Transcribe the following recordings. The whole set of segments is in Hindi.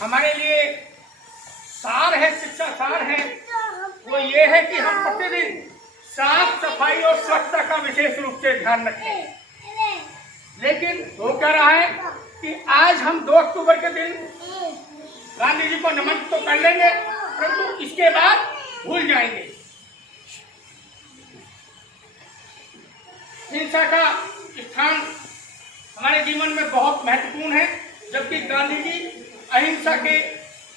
हमारे लिए सार है, शिक्षा सार है, वो ये है कि हम प्रतिदिन साफ सफाई और स्वच्छता का विशेष रूप से ध्यान रखें। लेकिन हो क्या रहा है कि आज हम 2 अक्टूबर के दिन गांधी जी को नमन तो कर लेंगे, परंतु इसके बाद भूल जाएंगे। हिंसा का स्थान हमारे जीवन में बहुत महत्वपूर्ण है, जबकि गांधी जी अहिंसा के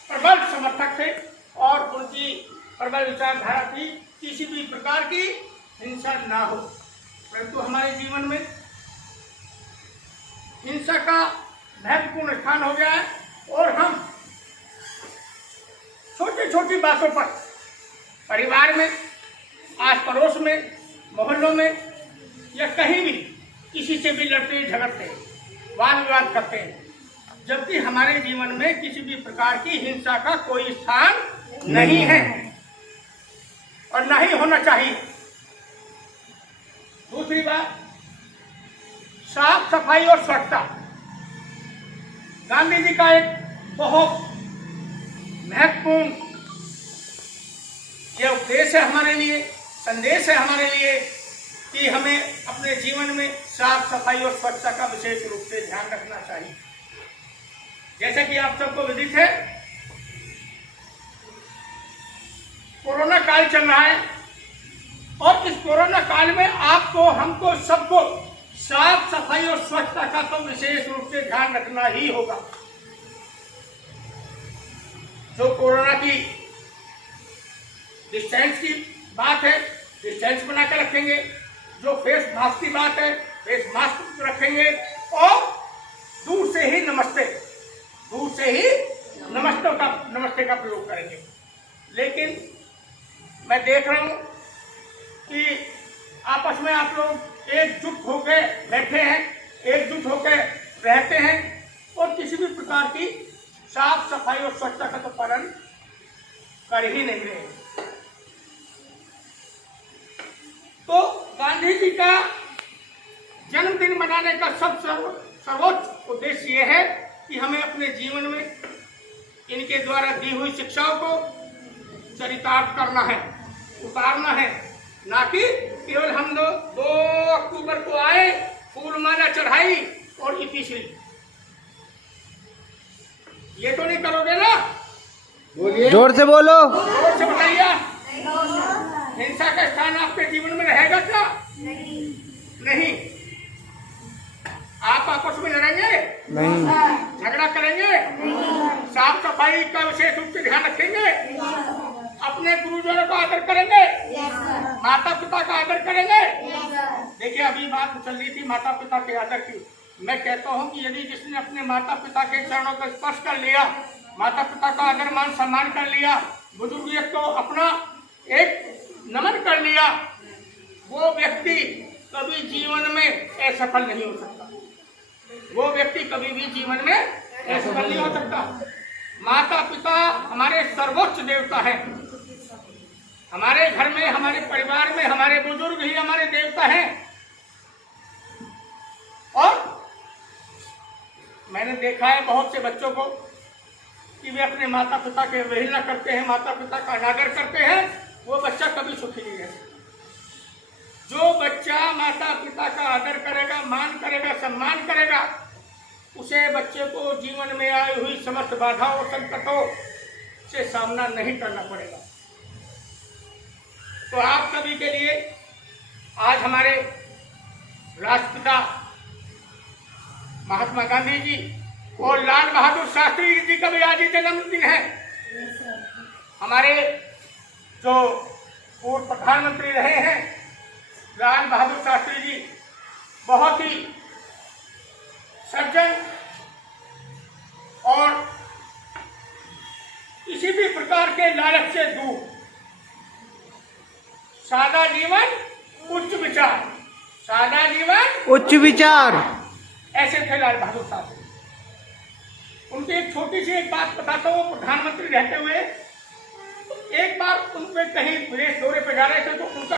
प्रबल समर्थक थे और उनकी प्रबल विचारधारा थी किसी भी प्रकार की हिंसा ना हो। परंतु हमारे जीवन में हिंसा का महत्वपूर्ण स्थान हो गया है और हम छोटी छोटी बातों पर परिवार में, आस पड़ोस में, मोहल्लों में या कहीं भी किसी से भी लड़ते झगड़ते वाद विवाद करते हैं, जबकि हमारे जीवन में किसी भी प्रकार की हिंसा का कोई स्थान नहीं है और ना ही होना चाहिए। दूसरी बात, साफ सफाई और स्वच्छता गांधी जी का एक बहुत महत्वपूर्ण ये उपदेश है हमारे लिए, संदेश है हमारे लिए कि हमें अपने जीवन में साफ सफाई और स्वच्छता का विशेष रूप से ध्यान रखना चाहिए। जैसे कि आप सबको विदित है, कोरोना काल चल रहा है और इस कोरोना काल में आपको, हमको, सबको साफ सफाई और स्वच्छता का तो विशेष रूप से ध्यान रखना ही होगा। जो कोरोना की डिस्टेंस की बात है, डिस्टेंस बनाकर रखेंगे। जो फेस मास्क की बात है, फेस मास्क रखेंगे और दूर से ही नमस्ते का प्रयोग करेंगे। लेकिन मैं देख रहा हूं कि आपस में आप लोग एकजुट होकर बैठे हैं, एकजुट होकर रहते हैं और किसी भी प्रकार की साफ सफाई और स्वच्छता का तो पालन कर ही नहीं रहे। तो गांधी जी का जन्मदिन मनाने का सर्वोच्च उद्देश्य यह है कि हमें अपने जीवन में इनके द्वारा दी हुई शिक्षाओं को चरितार्थ करना है, उतारना है, ना कि केवल हम लोग 2 अक्टूबर को आए, फूल माला चढ़ाई और इतिश्री, ये तो नहीं करोगे ना? जोर से बोलो, जोर से बताइए। हिंसा का स्थान आपके जीवन में रहेगा क्या? नहीं। आप आपस में लड़ेंगे? नहीं। झगड़ा करेंगे? साफ सफाई का विशेष रूप से ध्यान रखेंगे? अपने गुरुजनों का आदर करेंगे? माता पिता का आदर करेंगे? देखिए, अभी बात चल रही थी माता पिता के आदर की। मैं कहता हूं कि यदि जिसने अपने माता पिता के चरणों का स्पर्श कर लिया, माता पिता का आदर मान सम्मान कर लिया, बुजुर्ग को अपना एक नमन कर लिया, वो व्यक्ति कभी जीवन में असफल नहीं हो सकता। वो व्यक्ति कभी भी जीवन में असफल नहीं हो सकता। माता पिता हमारे सर्वोच्च देवता हैं। हमारे घर में, हमारे परिवार में हमारे बुजुर्ग ही हमारे देवता हैं। और मैंने देखा है बहुत से बच्चों को कि वे अपने माता पिता की अवहेलना करते हैं, माता पिता का अनादर करते हैं, वो बच्चा कभी सुखी नहीं है। जो बच्चा माता पिता का आदर करेगा, मान करेगा, सम्मान करेगा, उसे बच्चे को जीवन में आई हुई समस्त बाधाओं, संकटों से सामना नहीं करना पड़ेगा। तो आप सभी के लिए आज हमारे राष्ट्रपिता महात्मा गांधी जी और लाल बहादुर शास्त्री जी का भी आज ही जन्मदिन है। हमारे जो पूर्व प्रधानमंत्री रहे हैं लाल बहादुर शास्त्री जी, बहुत ही सज्जन और किसी भी प्रकार के लालच से दूर, सादा जीवन उच्च विचार, सादा जीवन उच्च विचार, ऐसे थे लाल बहादुर शास्त्री। उनकी एक छोटी सी एक बात बताता हूँ। प्रधानमंत्री रहते हुए एक बार उन पे कहीं विदेश दौरे पे जा रहे थे तो उनका